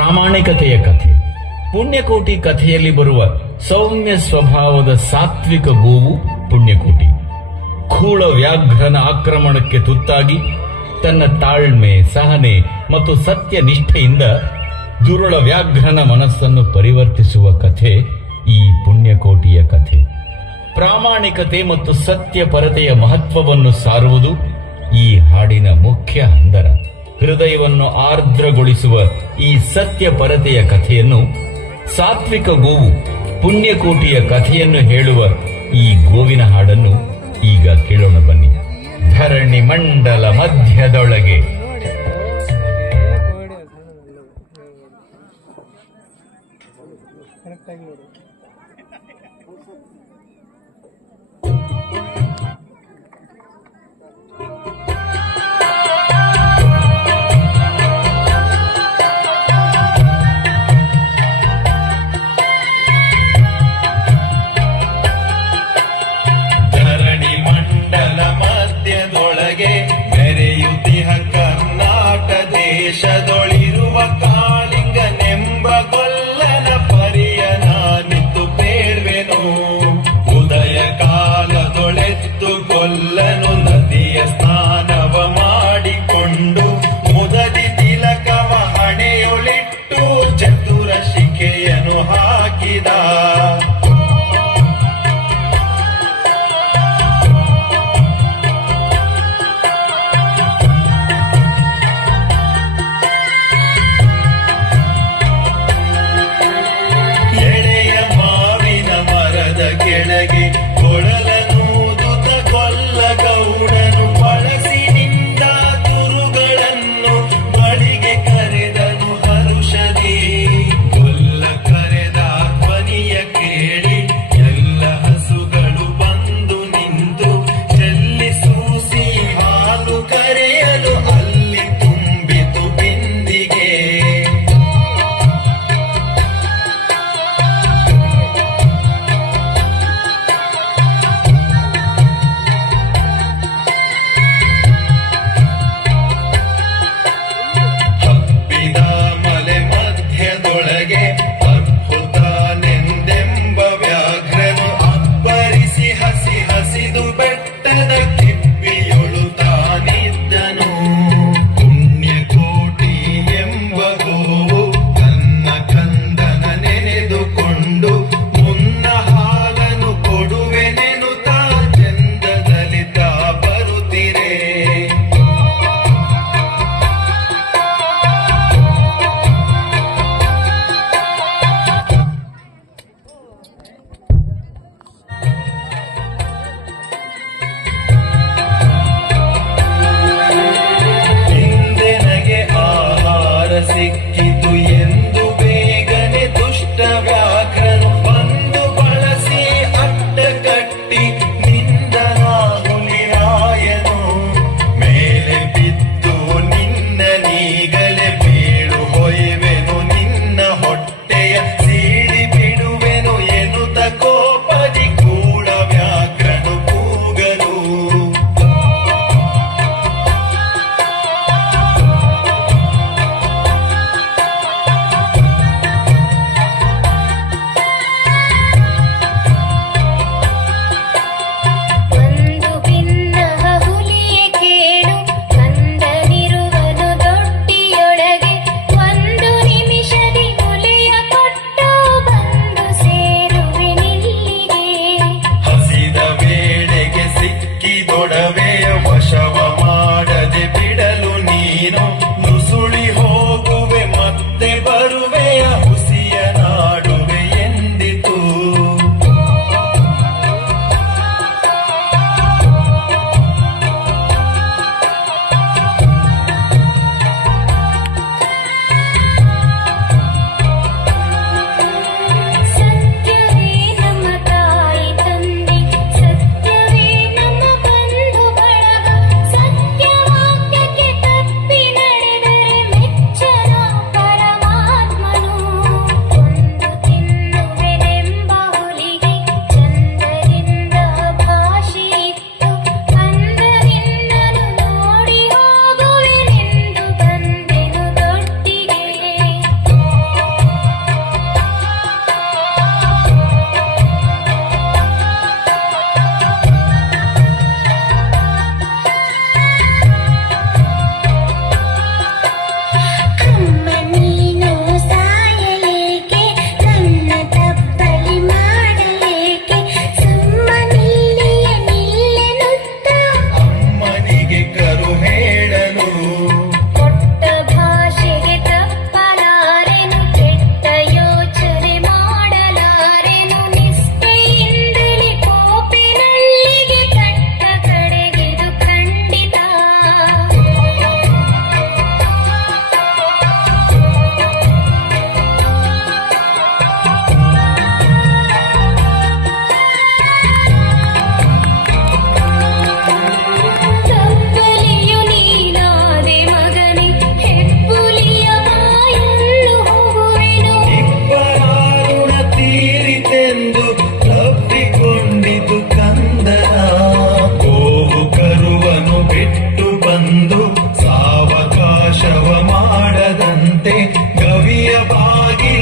ಪ್ರಾಮಾಣಿಕತೆಯ ಕಥೆ. ಪುಣ್ಯಕೋಟಿ ಕಥೆಯಲ್ಲಿ ಬರುವ ಸೌಮ್ಯ ಸ್ವಭಾವದ ಸಾತ್ವಿಕ ಗೋವು ಪುಣ್ಯಕೋಟಿ. ಖೂಳ ವ್ಯಾಘ್ರನ ಆಕ್ರಮಣಕ್ಕೆ ತುತ್ತಾಗಿ ತನ್ನ ತಾಳ್ಮೆ, ಸಹನೆ ಮತ್ತು ಸತ್ಯ ನಿಷ್ಠೆಯಿಂದ ದುರುಳ ವ್ಯಾಘ್ರನ ಮನಸ್ಸನ್ನು ಪರಿವರ್ತಿಸುವ ಕಥೆ ಈ ಪುಣ್ಯಕೋಟಿಯ ಕಥೆ. ಪ್ರಾಮಾಣಿಕತೆ ಮತ್ತು ಸತ್ಯ ಪರತೆಯ ಮಹತ್ವವನ್ನು ಸಾರುವುದು ಈ ಹಾಡಿನ ಮುಖ್ಯ ಹಂದರ ಹೃದಯವನ್ನು ಆರ್ದ್ರಗೊಳಿಸುವ ಈ ಸತ್ಯ ಪರತೆಯ ಕಥೆಯನ್ನು ಸಾತ್ವಿಕ ಗೋವು ಪುಣ್ಯಕೋಟಿಯ ಕಥೆಯನ್ನು ಹೇಳುವ ಈ ಗೋವಿನ ಹಾಡನ್ನು ಈಗ ಕೇಳೋಣ ಬನ್ನಿ. ಧರಣಿ ಮಂಡಲ ಮಧ್ಯದೊಳಗೆ. ಆಹಾರ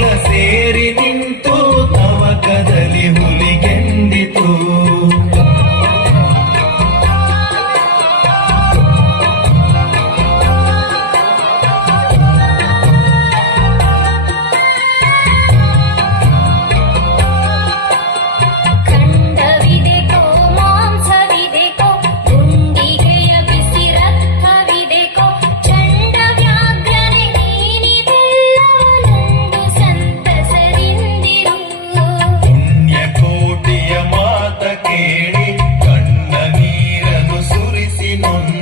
ಸೇರಿ ನಿಂತ on.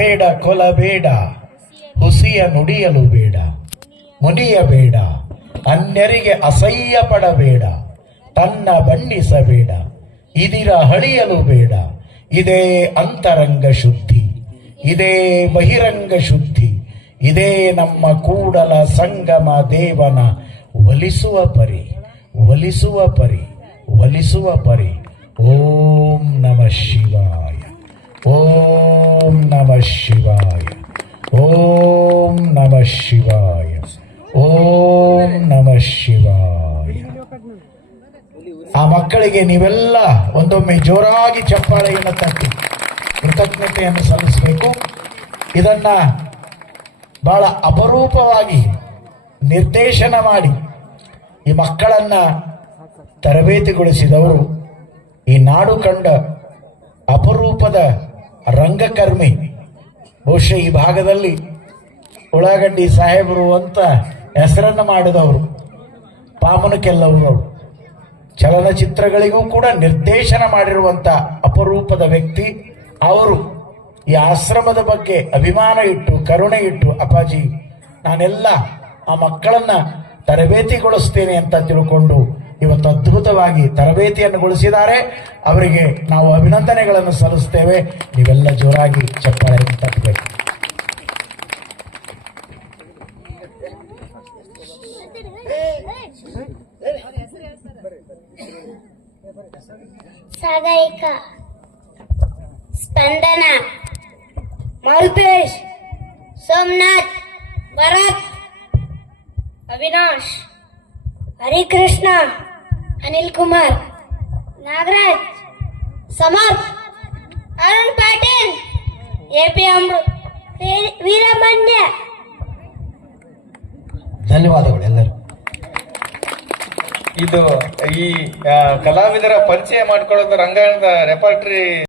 ಕೊಲಬೇಡ ಕೊಲ ಬೇಡ, ಹುಸಿಯ ನುಡಿಯಲು ಬೇಡ, ಮುನಿಯ ಬೇಡ, ಅನ್ಯರಿಗೆ ಅಸಹ್ಯ ಪಡಬೇಡ, ತನ್ನ ಬಣ್ಣಿಸಬೇಡ ಇದಿರ ಹಳಿಯಲು ಬೇಡ, ಇದೇ ಅಂತರಂಗ ಶುದ್ಧಿ, ಇದೇ ಬಹಿರಂಗ ಶುದ್ಧಿ, ಇದೇ ನಮ್ಮ ಕೂಡಲ ಸಂಗಮ ದೇವನ ಒಲಿಸುವ ಪರಿ ಒಲಿಸುವ ಪರಿ ಒಲಿಸುವ ಪರಿ, ಓಂ ನಮ ಶಿವಾಯ. ಓಂ ನಮ ಶಿವಾಯ ಓಂ ನಮ ಶಿವಾಯ ಓಂ ನಮ ಶಿವಾಯ ಆ ಮಕ್ಕಳಿಗೆ ನೀವೆಲ್ಲ ಒಂದೊಮ್ಮೆ ಜೋರಾಗಿ ಚಪ್ಪಾಳೆಯನ್ನು ತಟ್ಟಿ. ಕೃತಜ್ಞತೆಯನ್ನು ಸಲ್ಲಿಸಬೇಕು. ಇದನ್ನ ಬಹಳ ಅಪರೂಪವಾಗಿ ನಿರ್ದೇಶನ ಮಾಡಿ ಈ ಮಕ್ಕಳನ್ನ ತರಬೇತಿಗೊಳಿಸಿದವರು ಈ ನಾಡು ಕಂಡ ಅಪರೂಪದ ರಂಗಕರ್ಮಿ. ಬಹುಶಃ ಈ ಭಾಗದಲ್ಲಿ ಉಳ್ಳಾಗಡ್ಡಿ ಸಾಹೇಬರು ಅಂತ ಹೆಸರನ್ನು ಮಾಡಿದವರು ಪಾಮನ ಕೆಲ್ಲವರು ಚಲನಚಿತ್ರಗಳಿಗೂ ಕೂಡ ನಿರ್ದೇಶನ ಮಾಡಿರುವಂಥ ಅಪರೂಪದ ವ್ಯಕ್ತಿ. ಅವರು ಈ ಆಶ್ರಮದ ಬಗ್ಗೆ ಅಭಿಮಾನ ಇಟ್ಟು, ಕರುಣೆ ಇಟ್ಟು, ಅಪ್ಪಾಜಿ, ನಾನೆಲ್ಲ ಆ ಮಕ್ಕಳನ್ನ ತರಬೇತಿಗೊಳಿಸ್ತೇನೆ ಅಂತ ತಿಳ್ಕೊಂಡು ಇವತ್ತು ಅದ್ಭುತವಾಗಿ ತರಬೇತಿಯನ್ನು ಗೊಳಿಸಿದ್ದಾರೆ. ಅವರಿಗೆ ನಾವು ಅಭಿನಂದನೆಗಳನ್ನು ಸಲ್ಲಿಸ್ತೇವೆ ನೀವೆಲ್ಲ ಜೋರಾಗಿ ಚಪ್ಪಾಳೆ ತಟ್ಟಬೇಕು ಸಾಗಾಯಿಕ ಸ್ಪಂದನ ಮಲ್ಪೇಶ್ ಸೋಮನಾಥ್ ಭರತ್ ಅವಿನಾಶ್ ಹರಿಕೃಷ್ಣ ಅನಿಲ್ ಕುಮಾರ್ ನಾಗರಾಜ್ ಸಮರ್ಥ ಅರುಣ್ ಪಾಟೀಲ್ ಎ ಪಿ ಅಮೃತ್ ವೀರಮಣ್ಯ ಧನ್ಯವಾದಗಳು ಎಲ್ಲರೂ. ಇದು ಈ ಕಲಾವಿದರ ಪರಿಚಯ ಮಾಡ್ಕೊಳ್ಳೋದು ರಂಗಾಯಣದ ರೆಪರ್ಟ್ರಿ